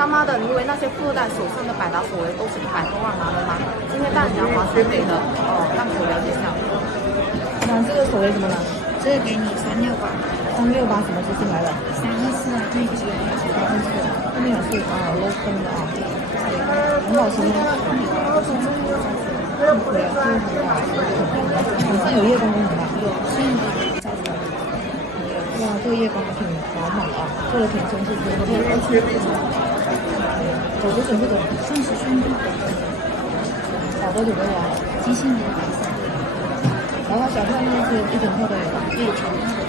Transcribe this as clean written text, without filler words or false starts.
他妈的，你以为那些富二代手上的百达翡丽都是100多万拿的吗？今天带人家华山给的哦，让我了解一下。那这个手围怎么了？这个给你368，什么资金来的324啊，对接？324，后面有是镂空的啊，很好吃吗？对啊，就是很好吃，晚上有夜光灯的吗？有，现在给照出来。哇，这个夜光挺饱满啊，做的挺充实的。走多久会走30分钟。跑多久都有啊？机器人白色。然后小票那是1整套都有吧？对，全套的。